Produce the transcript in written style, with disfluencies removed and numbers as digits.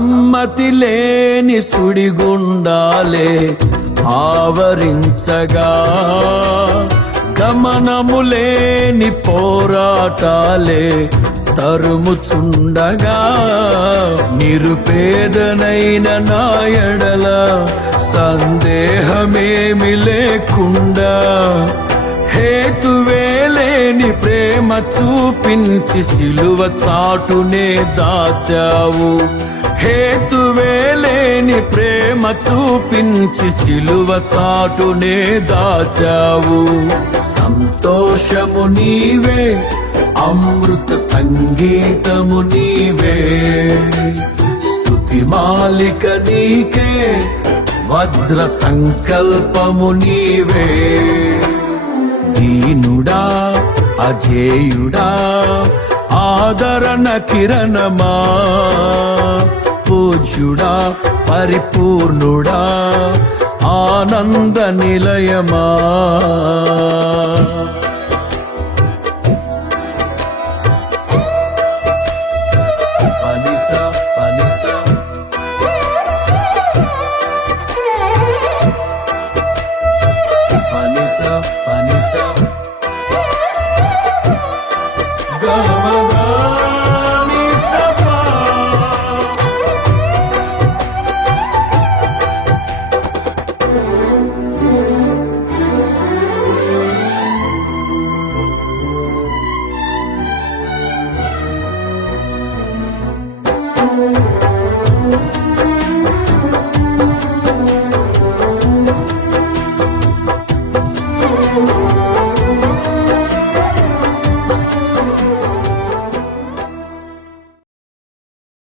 సమ్మతి లేని సుడిగుండాలే ఆవరించగా, గమనము లేని పోరాటాలే తరుముచుండగా, నిరుపేదనైన నా ఎడల సందేహమేమి లేకుండా హేతువేలేని ప్రేమ చూపించి సిలువ చాటునే దాచావు. హేతువేలేని ప్రేమ చూపించి సిలువ చాటునే దాచావు. సంతోషము నీవే, అమృత సంగీతము నీవే, స్తుతి మాలిక నీకే, వజ్ర సంకల్పము నీవే. దీనుడా అజేయుడా ఆదరణ కిరణమా, పూజ్యుడా పరిపూర్ణుడా ఆనంద నిలయమా. పనిసా పనిసా పనిసా పనిసా గమగా